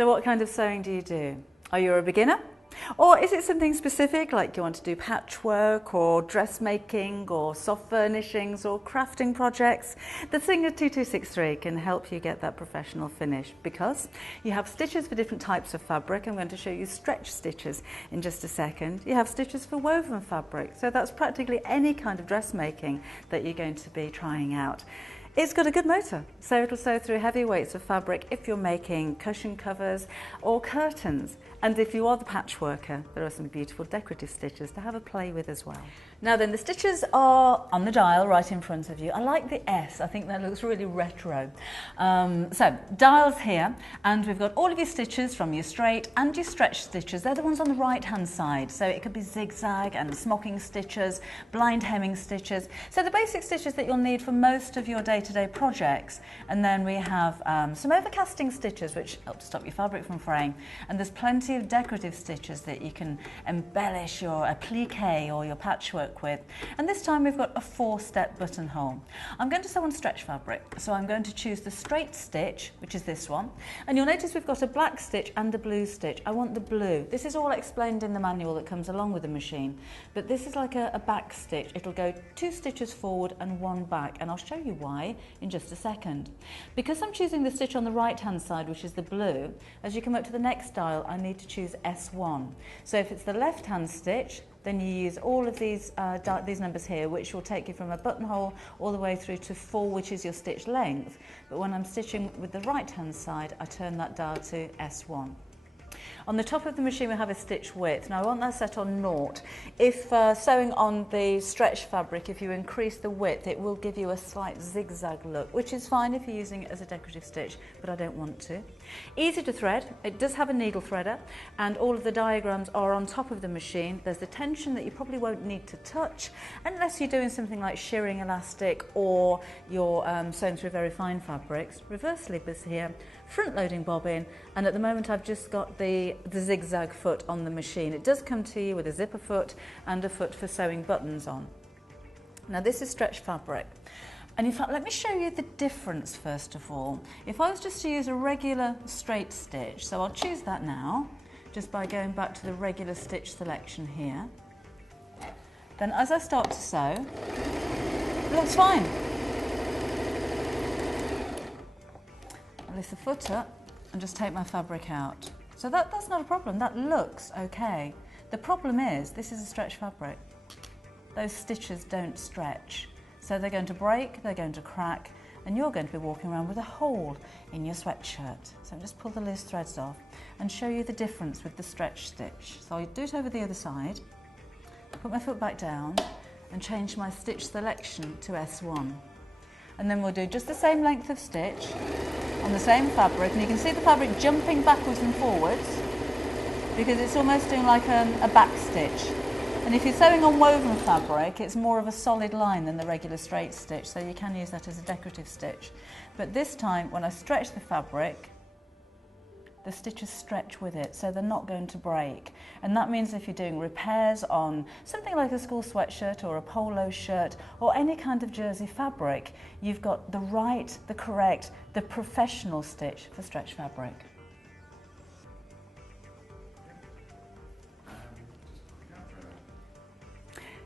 So what kind of sewing do you do? Are you a beginner? Or is it something specific, like you want to do patchwork or dressmaking or soft furnishings or crafting projects? The Singer 2263 can help you get that professional finish because you have stitches for different types of fabric. I'm going to show you stretch stitches in just a second. You have stitches for woven fabric, so that's practically any kind of dressmaking that you're going to be trying out. It's got a good motor, so it'll sew through heavy weights of fabric if you're making cushion covers or curtains. And if you are the patchworker, there are some beautiful decorative stitches to have a play with as well. Now then, the stitches are on the dial right in front of you. I like the S, I think that looks really retro. So, dial's here, and we've got all of your stitches from your straight and your stretch stitches. They're the ones on the right hand side, so it could be zigzag and smocking stitches, blind hemming stitches. So the basic stitches that you'll need for most of your day-to-day projects. And then we have some overcasting stitches which help to stop your fabric from fraying, and there's plenty of decorative stitches that you can embellish your applique or your patchwork with. And this time we've got a 4-step buttonhole. I'm going to sew on stretch fabric, so I'm going to choose the straight stitch, which is this one, and you'll notice we've got a black stitch and a blue stitch. I want the blue. This is all explained in the manual that comes along with the machine, but this is like a back stitch. It'll go 2 stitches forward and 1 back, and I'll show you why in just a second. Because I'm choosing the stitch on the right hand side, which is the blue, as you come up to the next dial I need to choose S1. So if it's the left hand stitch, then you use all of these numbers here, which will take you from a buttonhole all the way through to 4, which is your stitch length. But when I'm stitching with the right hand side, I turn that dial to S1. On the top of the machine we have a stitch width. Now I want that set on 0. If sewing on the stretch fabric, if you increase the width, it will give you a slight zigzag look, which is fine if you're using it as a decorative stitch, but I don't want to. Easy to thread. It does have a needle threader, and all of the diagrams are on top of the machine. There's the tension that you probably won't need to touch unless you're doing something like shearing elastic or you're sewing through very fine fabrics. Reverse slippers here, front loading bobbin, and at the moment I've just got the zigzag foot on the machine. It does come to you with a zipper foot and a foot for sewing buttons on. Now this is stretch fabric, and in fact let me show you the difference first of all. If I was just to use a regular straight stitch, so I'll choose that now just by going back to the regular stitch selection here, then as I start to sew, it looks fine. I lift the foot up and just take my fabric out. So that's not a problem, that looks okay. The problem is, this is a stretch fabric. Those stitches don't stretch. So they're going to break, they're going to crack, and you're going to be walking around with a hole in your sweatshirt. So I'll just pull the loose threads off and show you the difference with the stretch stitch. So I'll do it over the other side, put my foot back down and change my stitch selection to S1. And then we'll do just the same length of stitch on the same fabric, and you can see the fabric jumping backwards and forwards because it's almost doing like a back stitch. And if you're sewing on woven fabric, it's more of a solid line than the regular straight stitch, so you can use that as a decorative stitch. But this time, when I stretch the fabric, the stitches stretch with it, so they're not going to break. And that means if you're doing repairs on something like a school sweatshirt or a polo shirt or any kind of jersey fabric, you've got the right, the correct, the professional stitch for stretch fabric.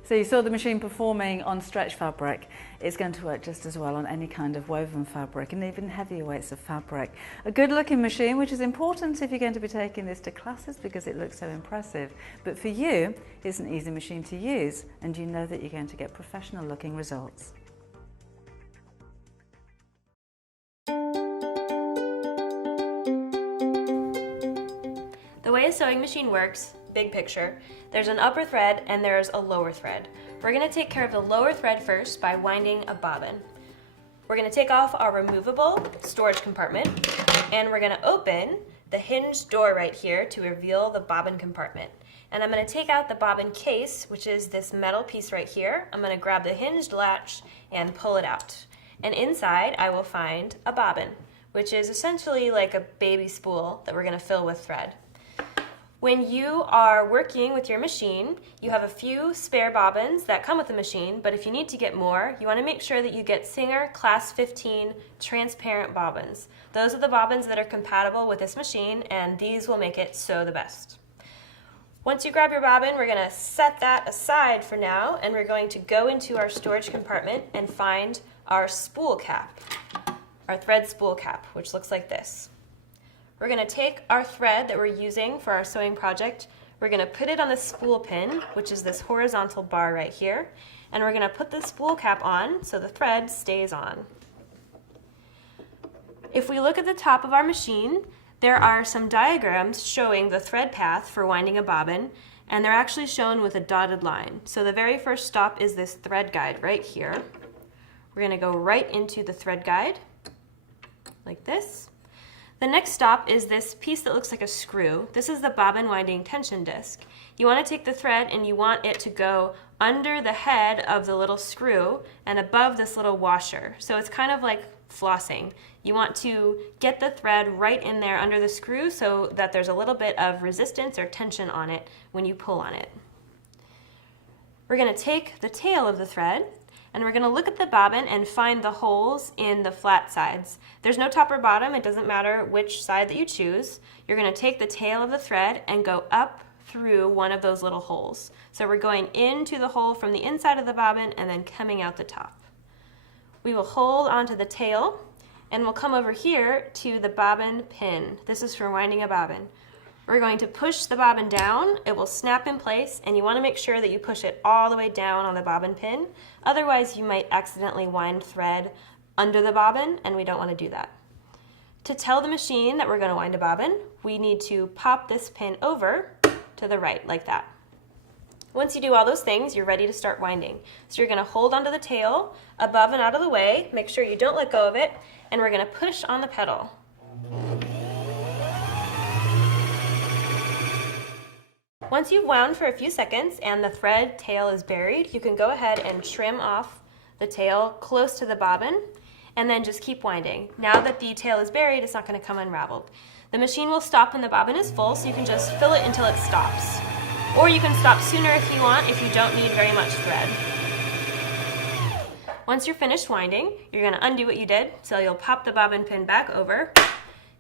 So you saw the machine performing on stretch fabric. It's going to work just as well on any kind of woven fabric and even heavier weights of fabric. A good looking machine, which is important if you're going to be taking this to classes because it looks so impressive. But for you, it's an easy machine to use, and you know that you're going to get professional looking results. The way a sewing machine works, big picture, there's an upper thread and there's a lower thread. We're going to take care of the lower thread first by winding a bobbin. We're going to take off our removable storage compartment, and we're going to open the hinged door right here to reveal the bobbin compartment. And I'm going to take out the bobbin case, which is this metal piece right here. I'm going to grab the hinged latch and pull it out. And inside I will find a bobbin, which is essentially like a baby spool that we're going to fill with thread. When you are working with your machine, you have a few spare bobbins that come with the machine, but if you need to get more, you want to make sure that you get Singer Class 15 transparent bobbins. Those are the bobbins that are compatible with this machine, and these will make it sew the best. Once you grab your bobbin, we're going to set that aside for now, and we're going to go into our storage compartment and find our spool cap, our thread spool cap, which looks like this. We're going to take our thread that we're using for our sewing project, we're going to put it on the spool pin, which is this horizontal bar right here, and we're going to put the spool cap on so the thread stays on. If we look at the top of our machine, there are some diagrams showing the thread path for winding a bobbin, and they're actually shown with a dotted line. So the very first stop is this thread guide right here. We're going to go right into the thread guide, like this. The next stop is this piece that looks like a screw. This is the bobbin winding tension disc. You want to take the thread and you want it to go under the head of the little screw and above this little washer. So it's kind of like flossing. You want to get the thread right in there under the screw so that there's a little bit of resistance or tension on it when you pull on it. We're going to take the tail of the thread and we're going to look at the bobbin and find the holes in the flat sides. There's no top or bottom, it doesn't matter which side that you choose. You're going to take the tail of the thread and go up through one of those little holes. So we're going into the hole from the inside of the bobbin and then coming out the top. We will hold onto the tail and we'll come over here to the bobbin pin. This is for winding a bobbin. We're going to push the bobbin down, it will snap in place, and you want to make sure that you push it all the way down on the bobbin pin. Otherwise, you might accidentally wind thread under the bobbin, and we don't want to do that. To tell the machine that we're going to wind a bobbin, we need to pop this pin over to the right, like that. Once you do all those things, you're ready to start winding. So you're going to hold onto the tail, above and out of the way, make sure you don't let go of it, and we're going to push on the pedal. Once you've wound for a few seconds and the thread tail is buried, you can go ahead and trim off the tail close to the bobbin and then just keep winding. Now that the tail is buried, it's not going to come unraveled. The machine will stop when the bobbin is full, so you can just fill it until it stops. Or you can stop sooner if you want, if you don't need very much thread. Once you're finished winding, you're going to undo what you did, so you'll pop the bobbin pin back over,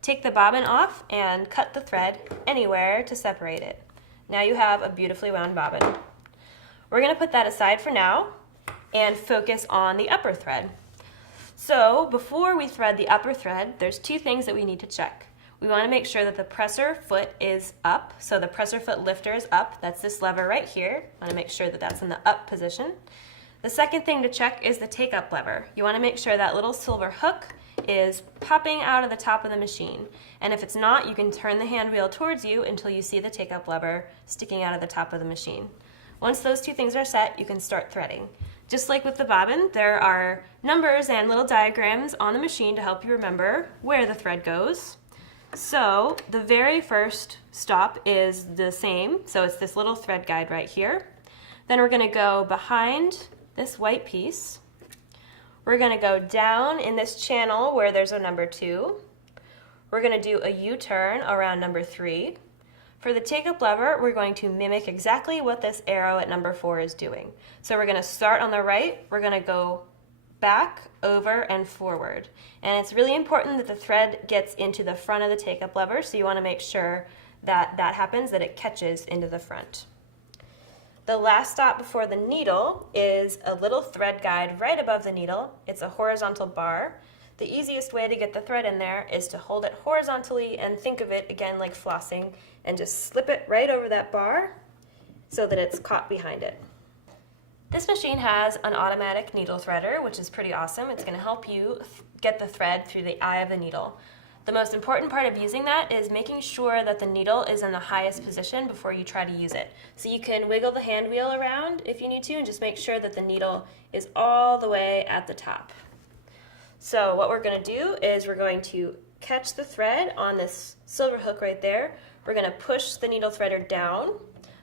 take the bobbin off, and cut the thread anywhere to separate it. Now you have a beautifully wound bobbin. We're going to put that aside for now and focus on the upper thread. So before we thread the upper thread, there's two things that we need to check. We want to make sure that the presser foot is up. So the presser foot lifter is up. That's this lever right here. I want to make sure that that's in the up position. The second thing to check is the take-up lever. You want to make sure that little silver hook is popping out of the top of the machine. And if it's not, you can turn the hand wheel towards you until you see the take-up lever sticking out of the top of the machine. Once those two things are set, you can start threading. Just like with the bobbin, there are numbers and little diagrams on the machine to help you remember where the thread goes. So the very first stop is the same, so it's this little thread guide right here. Then we're going to go behind this white piece. We're going to go down in this channel where there's a number 2. We're going to do a U-turn around number 3. For the take-up lever, we're going to mimic exactly what this arrow at number 4 is doing. So we're going to start on the right, we're going to go back, over, and forward. And it's really important that the thread gets into the front of the take-up lever, so you want to make sure that that happens, that it catches into the front. The last stop before the needle is a little thread guide right above the needle. It's a horizontal bar. The easiest way to get the thread in there is to hold it horizontally and think of it again like flossing and just slip it right over that bar so that it's caught behind it. This machine has an automatic needle threader, which is pretty awesome. It's going to help you get the thread through the eye of the needle. The most important part of using that is making sure that the needle is in the highest position before you try to use it. So you can wiggle the hand wheel around if you need to and just make sure that the needle is all the way at the top. So what we're going to do is we're going to catch the thread on this silver hook right there. We're going to push the needle threader down.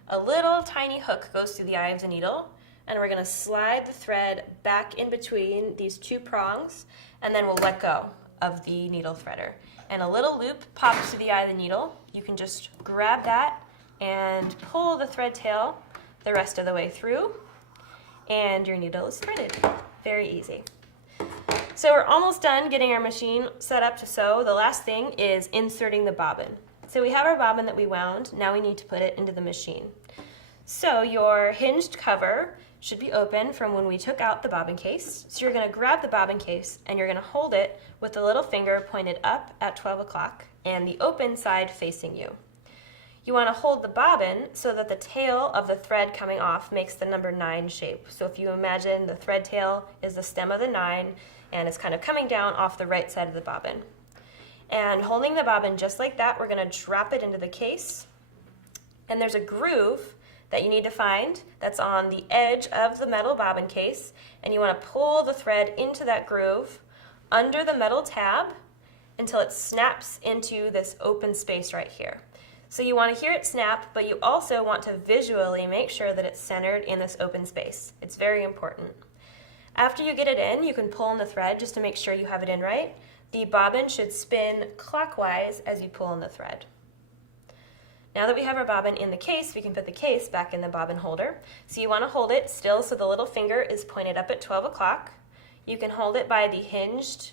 A little tiny hook goes through the eye of the needle, and we're going to slide the thread back in between these two prongs, and then we'll let go of the needle threader. And a little loop pops to the eye of the needle. You can just grab that and pull the thread tail the rest of the way through, and your needle is threaded. Very easy. So we're almost done getting our machine set up to sew. The last thing is inserting the bobbin. So we have our bobbin that we wound. Now we need to put it into the machine. So your hinged cover should be open from when we took out the bobbin case. So you're going to grab the bobbin case and you're going to hold it with the little finger pointed up at 12 o'clock and the open side facing you. You want to hold the bobbin so that the tail of the thread coming off makes the number 9 shape. So if you imagine the thread tail is the stem of the 9 and it's kind of coming down off the right side of the bobbin. And holding the bobbin just like that, we're going to drop it into the case. And there's a groove that you need to find that's on the edge of the metal bobbin case, and you want to pull the thread into that groove under the metal tab until it snaps into this open space right here. So you want to hear it snap, but you also want to visually make sure that it's centered in this open space. It's very important. After you get it in, you can pull in the thread just to make sure you have it in right. The bobbin should spin clockwise as you pull in the thread. Now that we have our bobbin in the case, we can put the case back in the bobbin holder. So you want to hold it still so the little finger is pointed up at 12 o'clock. You can hold it by the hinged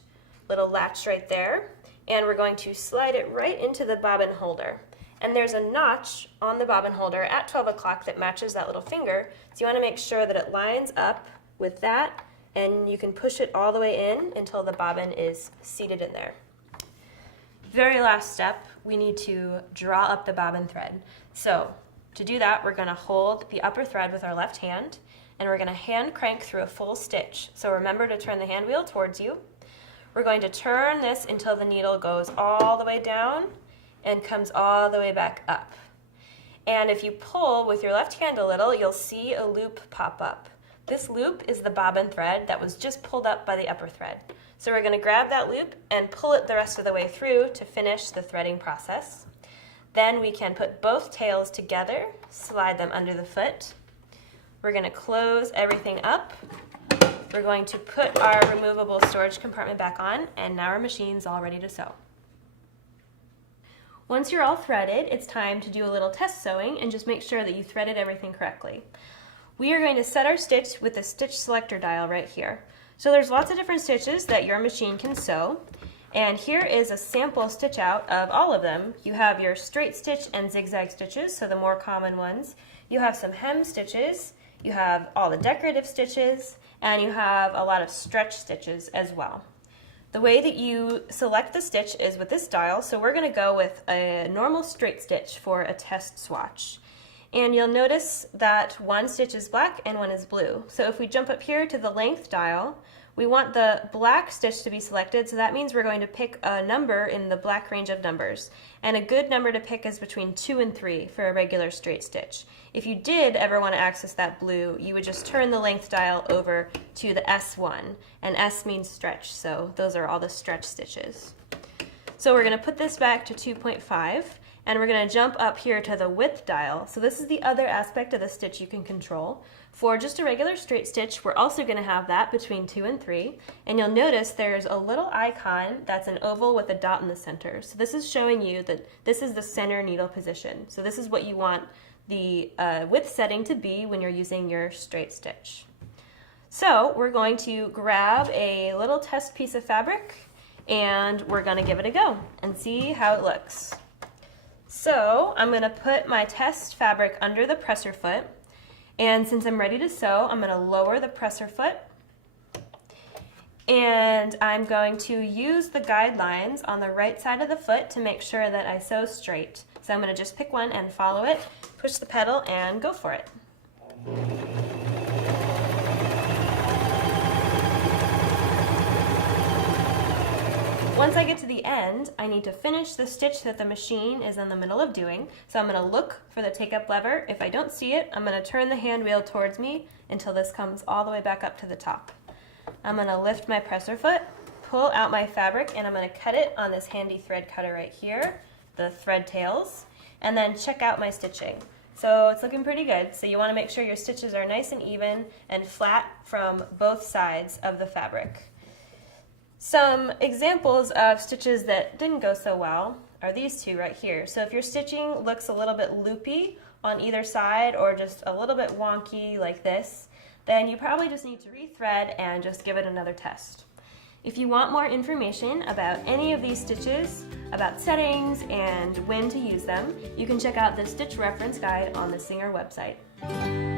little latch right there, and we're going to slide it right into the bobbin holder. And there's a notch on the bobbin holder at 12 o'clock that matches that little finger, so you want to make sure that it lines up with that, and you can push it all the way in until the bobbin is seated in there. Very last step, we need to draw up the bobbin thread. So to do that, we're going to hold the upper thread with our left hand, and we're going to hand crank through a full stitch. So remember to turn the hand wheel towards you. We're going to turn this until the needle goes all the way down and comes all the way back up. And if you pull with your left hand a little, you'll see a loop pop up. This loop is the bobbin thread that was just pulled up by the upper thread. So we're going to grab that loop and pull it the rest of the way through to finish the threading process. Then we can put both tails together, slide them under the foot. We're going to close everything up. We're going to put our removable storage compartment back on, and now our machine's all ready to sew. Once you're all threaded, it's time to do a little test sewing and just make sure that you threaded everything correctly. We are going to set our stitch with the stitch selector dial right here. So there's lots of different stitches that your machine can sew, and here is a sample stitch out of all of them. You have your straight stitch and zigzag stitches, so the more common ones. You have some hem stitches, you have all the decorative stitches, and you have a lot of stretch stitches as well. The way that you select the stitch is with this dial, so we're going to go with a normal straight stitch for a test swatch. And you'll notice that one stitch is black and one is blue. So if we jump up here to the length dial, we want the black stitch to be selected, so that means we're going to pick a number in the black range of numbers. And a good number to pick is between 2 and 3 for a regular straight stitch. If you did ever want to access that blue, you would just turn the length dial over to the S1, and S means stretch, so those are all the stretch stitches. So we're going to put this back to 2.5, and we're going to jump up here to the width dial. So this is the other aspect of the stitch you can control. For just a regular straight stitch, we're also going to have that between 2 and 3, and you'll notice there's a little icon that's an oval with a dot in the center. So this is showing you that this is the center needle position. So this is what you want the width setting to be when you're using your straight stitch. So we're going to grab a little test piece of fabric, and we're going to give it a go and see how it looks. So I'm going to put my test fabric under the presser foot, and since I'm ready to sew, I'm going to lower the presser foot, and I'm going to use the guidelines on the right side of the foot to make sure that I sew straight. So I'm going to just pick one and follow it, push the pedal, and go for it. Once I get to the end, I need to finish the stitch that the machine is in the middle of doing. So I'm going to look for the take up lever. If I don't see it, I'm going to turn the hand wheel towards me until this comes all the way back up to the top. I'm going to lift my presser foot, pull out my fabric, and I'm going to cut it on this handy thread cutter right here, the thread tails, and then check out my stitching. So it's looking pretty good. So you want to make sure your stitches are nice and even and flat from both sides of the fabric. Some examples of stitches that didn't go so well are these two right here. So if your stitching looks a little bit loopy on either side or just a little bit wonky like this, then you probably just need to rethread and just give it another test. If you want more information about any of these stitches, about settings and when to use them, you can check out the stitch reference guide on the Singer website.